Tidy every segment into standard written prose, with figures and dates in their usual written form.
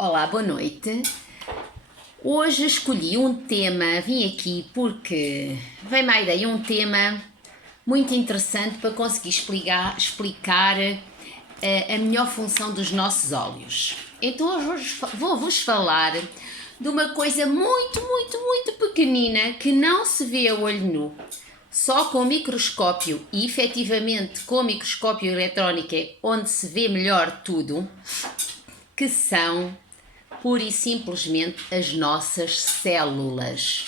Olá, boa noite. Hoje escolhi um tema, vim aqui porque veio-me à ideia um tema muito interessante para conseguir explicar a melhor função dos nossos olhos. Então hoje vou-vos falar de uma coisa muito pequenina que não se vê a olho nu. Só com o microscópio e efetivamente com o microscópio eletrónico é onde se vê melhor tudo, que são pura e simplesmente as nossas células.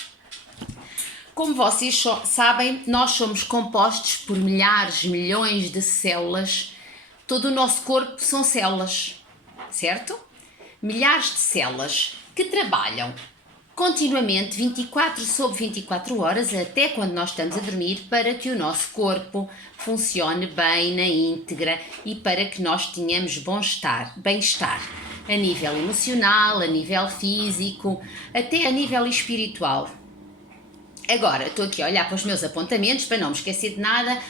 Como vocês sabem, nós somos compostos por milhares, milhões de células. Todo o nosso corpo são células, certo? Milhares de células que trabalham continuamente 24 sobre 24 horas, até quando nós estamos a dormir, para que o nosso corpo funcione bem na íntegra e para que nós tenhamos bem-estar a nível emocional, a nível físico, até a nível espiritual. Agora, estou aqui a olhar para os meus apontamentos para não me esquecer de nada.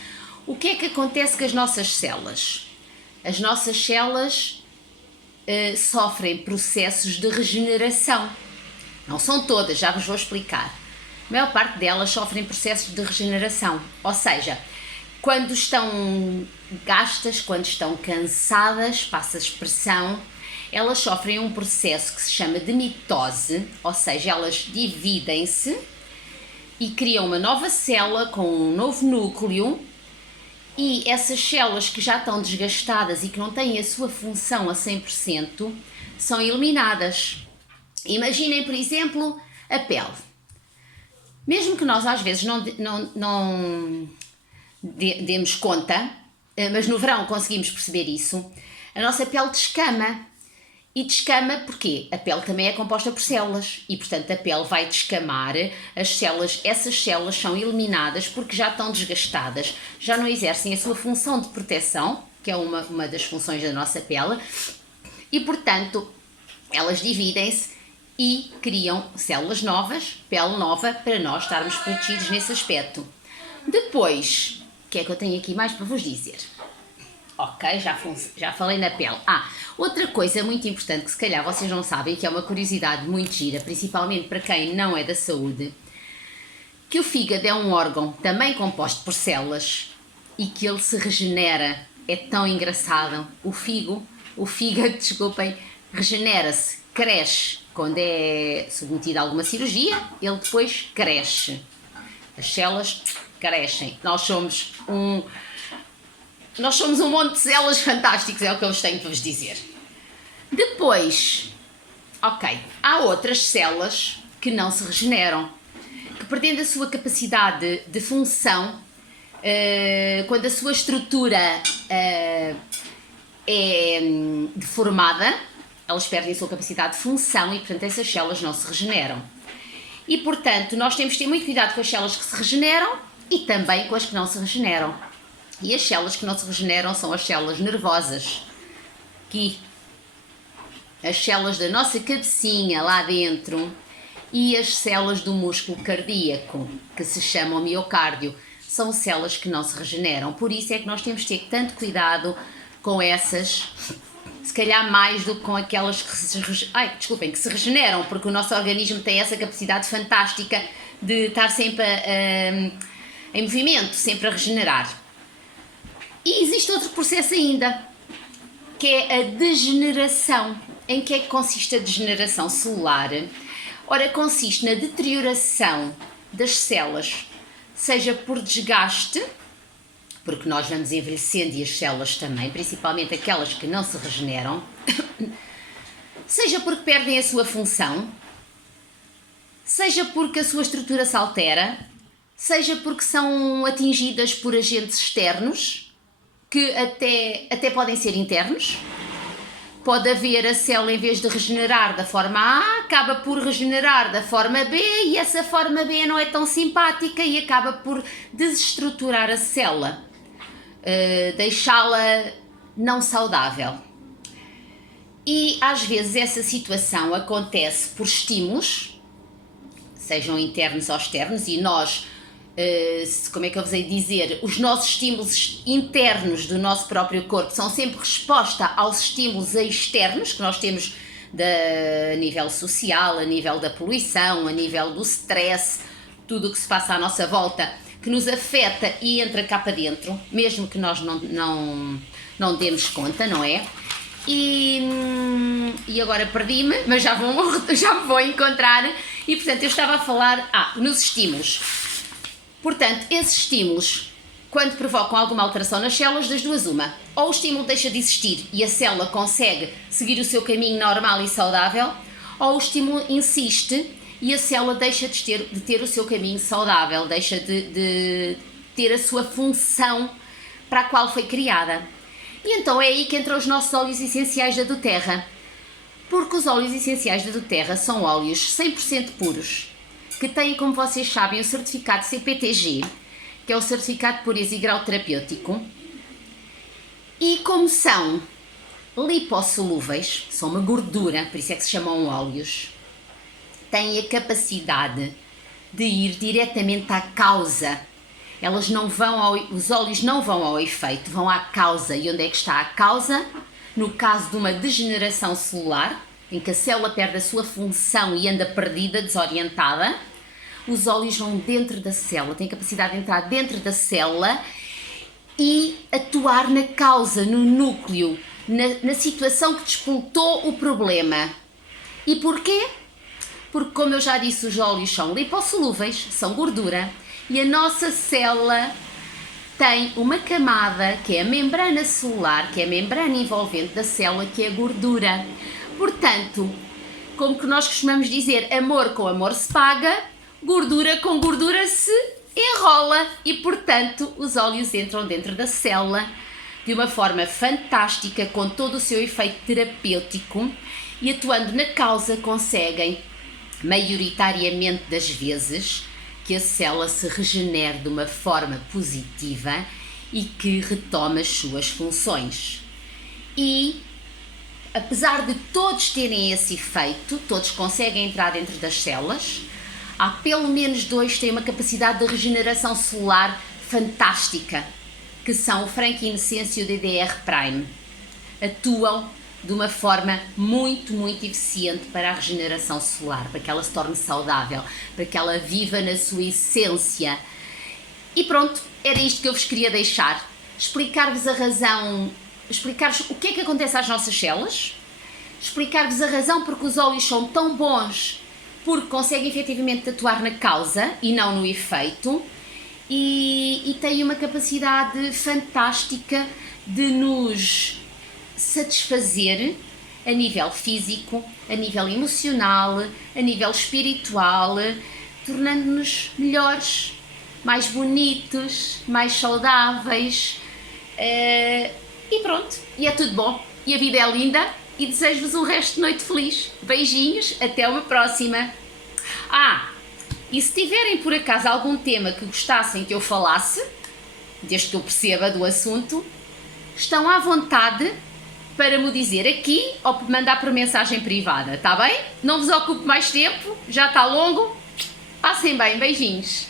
O que é que acontece com as nossas células? As nossas células sofrem processos de regeneração. Não são todas, já vos vou explicar. A maior parte delas sofrem processos de regeneração, ou seja, quando estão gastas, quando estão cansadas, passa a expressão, elas sofrem um processo que se chama de mitose, ou seja, elas dividem-se e criam uma nova célula com um novo núcleo, e essas células que já estão desgastadas e que não têm a sua função a 100% são eliminadas. Imaginem, por exemplo, a pele. Mesmo que nós às vezes não demos conta, mas no verão conseguimos perceber isso, a nossa pele descama. E descama porquê? A pele também é composta por células e, portanto, a pele vai descamar, essas células são eliminadas porque já estão desgastadas, já não exercem a sua função de proteção, que é uma das funções da nossa pele, e, portanto, elas dividem-se e criam células novas, pele nova, para nós estarmos protegidos nesse aspecto. Depois, o que é que eu tenho aqui mais para vos dizer? Ok, já falei na pele. Outra coisa muito importante que se calhar vocês não sabem, que é uma curiosidade muito gira, principalmente para quem não é da saúde, que o fígado é um órgão também composto por células e que ele se regenera. É tão engraçado. O fígado, desculpem, regenera-se, cresce. Quando é submetido a alguma cirurgia, ele depois cresce. As células crescem. Nós somos um monte de células fantásticos, é o que eu vos tenho para vos dizer. Depois, há outras células que não se regeneram, que perdendo a sua capacidade de função, quando a sua estrutura é deformada, elas perdem a sua capacidade de função e, portanto, essas células não se regeneram. E, portanto, nós temos que ter muito cuidado com as células que se regeneram e também com as que não se regeneram. E as células que não se regeneram são as células nervosas, as células da nossa cabecinha lá dentro e as células do músculo cardíaco, que se chamam miocárdio, são células que não se regeneram. Por isso é que nós temos de ter tanto cuidado com essas, se calhar mais do que com aquelas que se regeneram, porque o nosso organismo tem essa capacidade fantástica de estar sempre em movimento, sempre a regenerar. E existe outro processo ainda, que é a degeneração. Em que é que consiste a degeneração celular? Ora, consiste na deterioração das células, seja por desgaste, porque nós vamos envelhecendo e as células também, principalmente aquelas que não se regeneram, seja porque perdem a sua função, seja porque a sua estrutura se altera, seja porque são atingidas por agentes externos, que até podem ser internos. Pode haver a célula, em vez de regenerar da forma A, acaba por regenerar da forma B e essa forma B não é tão simpática e acaba por desestruturar a célula, deixá-la não saudável. E às vezes essa situação acontece por estímulos, sejam internos ou externos, e nós, como é que eu vos hei de dizer, os nossos estímulos internos do nosso próprio corpo são sempre resposta aos estímulos externos que nós temos a nível social, a nível da poluição, a nível do stress, tudo o que se passa à nossa volta, que nos afeta e entra cá para dentro, mesmo que nós não demos conta, não é? E agora perdi-me, mas já me vou encontrar. E portanto eu estava a falar nos estímulos. Portanto, esses estímulos, quando provocam alguma alteração nas células, das duas uma: ou o estímulo deixa de existir e a célula consegue seguir o seu caminho normal e saudável, ou o estímulo insiste e a célula deixa de ter o seu caminho saudável, deixa de ter a sua função para a qual foi criada. E então é aí que entram os nossos óleos essenciais da doTERRA, porque os óleos essenciais da doTERRA são óleos 100% puros, que têm, como vocês sabem, o certificado CPTG, que é o certificado de pureza e grau terapêutico, e como são lipossolúveis, são uma gordura, por isso é que se chamam óleos, têm a capacidade de ir diretamente à causa. Os óleos não vão ao efeito, vão à causa. E onde é que está a causa? No caso de uma degeneração celular, em que a célula perde a sua função e anda perdida, desorientada, os óleos vão dentro da célula, têm a capacidade de entrar dentro da célula e atuar na causa, no núcleo, na situação que despoltou o problema. E porquê? Porque, como eu já disse, os óleos são lipossolúveis, são gordura, e a nossa célula tem uma camada, que é a membrana celular, que é a membrana envolvente da célula, que é a gordura. Portanto, como que nós costumamos dizer, amor com amor se paga, gordura com gordura se enrola, e portanto os óleos entram dentro da célula de uma forma fantástica, com todo o seu efeito terapêutico, e atuando na causa conseguem, maioritariamente das vezes, que a célula se regenere de uma forma positiva e que retome as suas funções. E, apesar de todos terem esse efeito, todos conseguem entrar dentro das células, há pelo menos 2 que têm uma capacidade de regeneração celular fantástica, que são o frankincense e o DDR prime. Atuam de uma forma muito, muito eficiente para a regeneração celular, para que ela se torne saudável, para que ela viva na sua essência. E pronto, era isto que eu vos queria deixar. Explicar-vos a razão, explicar-vos o que é que acontece às nossas células, explicar-vos a razão porque os óleos são tão bons, porque conseguem efetivamente atuar na causa e não no efeito, e têm uma capacidade fantástica de nos satisfazer a nível físico, a nível emocional, a nível espiritual, tornando-nos melhores, mais bonitos, mais saudáveis, e pronto, e é tudo bom, e a vida é linda, e desejo-vos um resto de noite feliz. Beijinhos, até uma próxima. E se tiverem por acaso algum tema que gostassem que eu falasse, desde que eu perceba do assunto, estão à vontade para me dizer aqui ou mandar por mensagem privada, tá bem? Não vos ocupo mais tempo, já está longo. Passem bem, beijinhos.